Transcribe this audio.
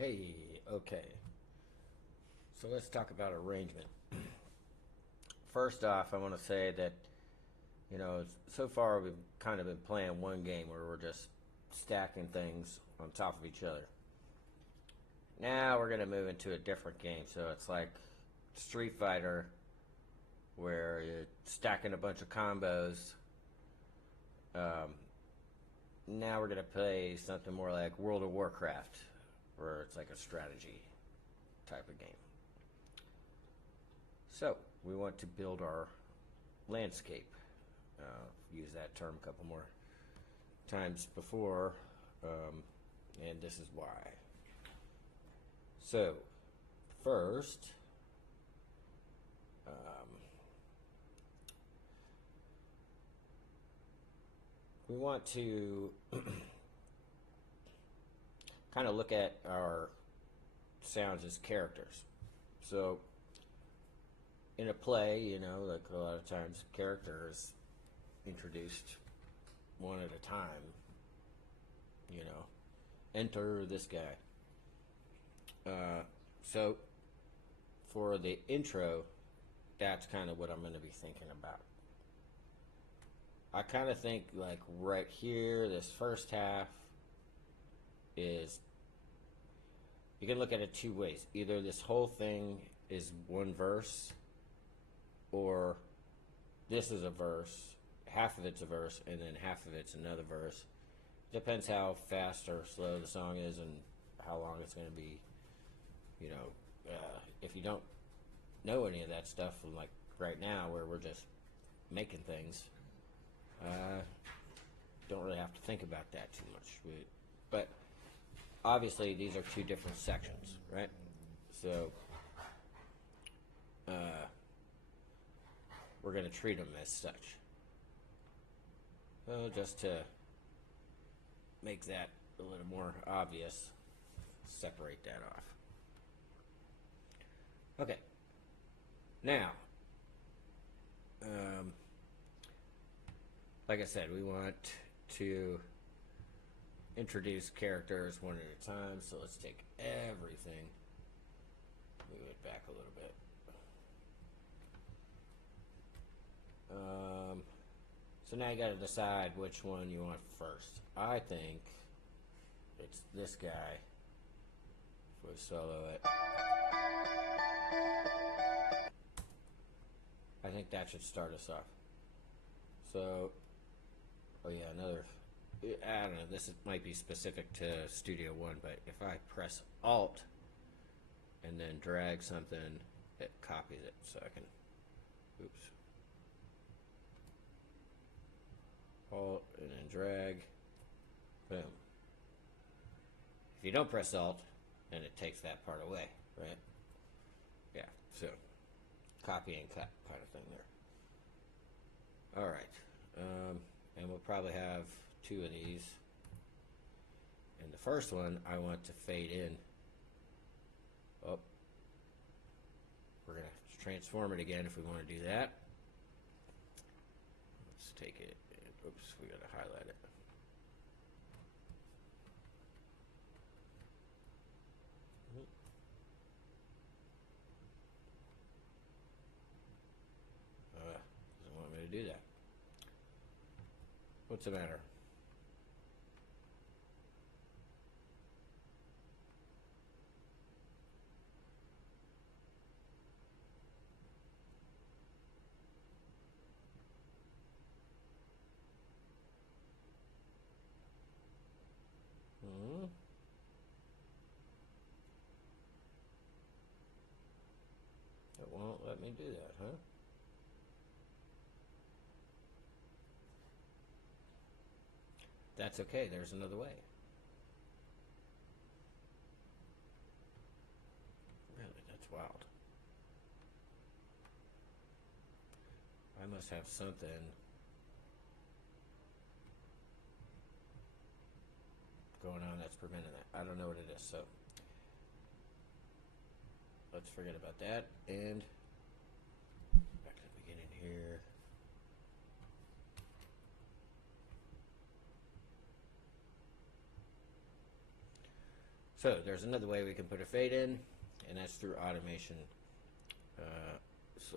Hey, okay. So let's talk about arrangement. First off, I want to say that, so far we've kind of been playing one game where we're just stacking things on top of each other. Now we're going to move into a different game. So it's like Street Fighter, where you're stacking a bunch of combos. Um, Now we're going to play something more like World of Warcraft, where it's like a strategy type of game. So we want to build our landscape. Used that term a couple more times before, and this is why. So first, we want to kind of look at our sounds as characters. So in a play, like a lot of times, characters introduced one at a time. Enter this guy. So for the intro, that's kind of what I'm going to be thinking about. I kind of think like right here, this first half is, you can look at it two ways. Either this whole thing is one verse, or this is a verse, half of it's a verse, and then half of it's another verse. Depends how fast or slow the song is and how long it's going to be. If you don't know any of that stuff, like right now where we're just making things, don't really have to think about that too much. But obviously these are two different sections, right? So we're going to treat them as such. So just to make that a little more obvious, separate that off. Okay. Now, like I said, we want to introduce characters one at a time, so let's take everything, move it back a little bit. So now you got to decide which one you want first. I think it's this guy. If we solo it, I think that should start us off. So, oh yeah, another, I don't know, might be specific to Studio One, but if I press Alt and then drag something, it copies it, so I can, oops. Alt and then drag, boom. If you don't press Alt, then it takes that part away, right? Yeah, so copy and cut kind of thing there. All right, and we'll probably have two of these. And the first one, I want to fade in. Oh, we're gonna transform it again if we want to do that. Let's take it. Oops, we gotta highlight it. Doesn't want me to do that. What's the matter? It won't let me do that, huh? That's okay, there's another way. Really, that's wild. I must have something. Going on that's preventing that. I don't know what it is, so let's forget about that. And back to the beginning here. So there's another way we can put a fade in, and that's through automation. So